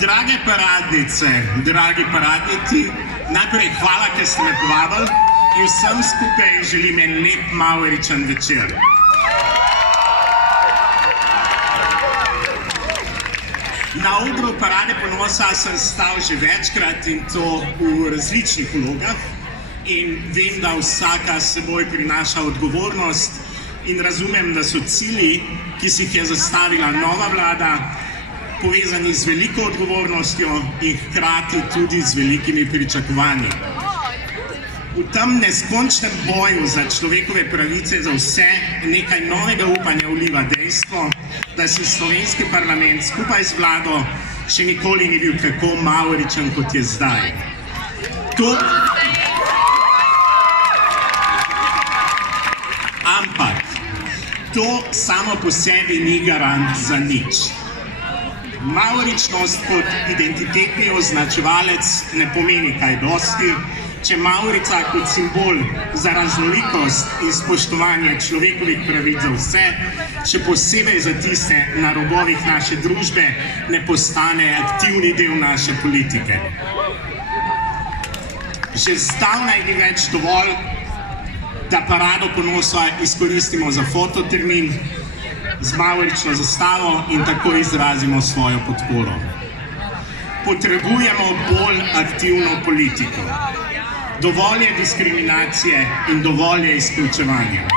Drage paradnice, dragi paradniki, najprej hvala, ker ste me povabili in vsem skupaj želim en lep mavričen večer. Na odru Parade ponosa sem stal že večkrat in to v različnih vlogah in vem, da vsaka s seboj prinaša odgovornost in razumem, da so cilji, ki si jih je zastavila nova vlada, povezani z veliko odgovornostjo in hkrati tudi z velikimi pričakovanji. V tem neskončnem boju za človekove pravice za vse nekaj novega upanja vliva dejstvo, da si slovenski parlament skupaj z vlado še nikoli ni bil tako mavričen, kot je zdaj. Ampak to samo po sebi ni garant za nič. Mavričnost kot identitetni označevalec ne pomeni kaj dosti, če mavrica kot simbol za raznolikost in spoštovanje človekovih pravic za vse, še posebej za tiste na robovih naše družbe, ne postane aktivni del naše politike. Že zdavnaj ni več dovolj, da Parado ponosa izkoristimo za fototermin z mavrično zastavo in tako izrazimo svojo podporo. Potrebujemo bolj aktivno politiko. Dovolj je diskriminacije in dovolj je izključevanja.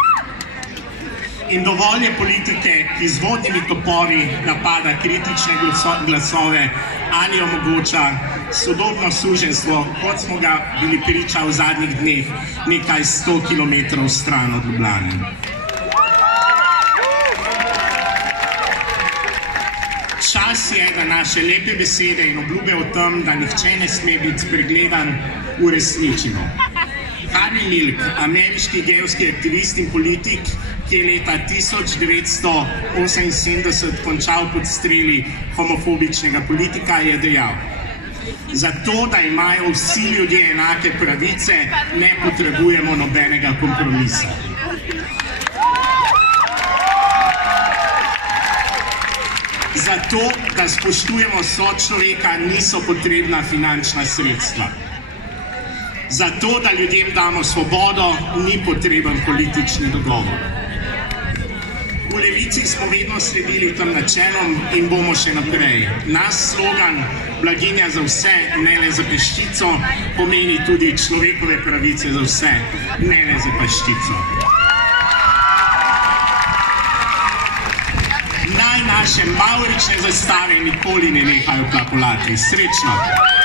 In dovolj je politike, ki z vodnimi topori napada kritične glasove ali omogoča sodobno suženjstvo, kot smo ga bili priča v zadnjih dneh nekaj 100 kilometrov stran od Ljubljane. Čas je, da naše lepe besede in obljube o tem, da nihče ne sme biti spregledan, uresničimo. Harvey Milk, ameriški gejevski aktivist in politik, ki je leta 1978 končal pod streli homofobičnega politika, je dejal: zato, da imajo vsi ljudje enake pravice, ne potrebujemo nobenega kompromisa. Zato, da spoštujemo sočloveka, niso potrebna finančna sredstva. Zato, da ljudem damo svobodo, ni potreben politični dogovor. V Levici smo vedno sledili tem načelom in bomo še naprej. Naš slogan blaginja za vse, ne le za peščico, pomeni tudi človekove pravice za vse, ne le za peščico. Naj naše mavrične zastave nikoli ne nehajo plapolati. Srečno!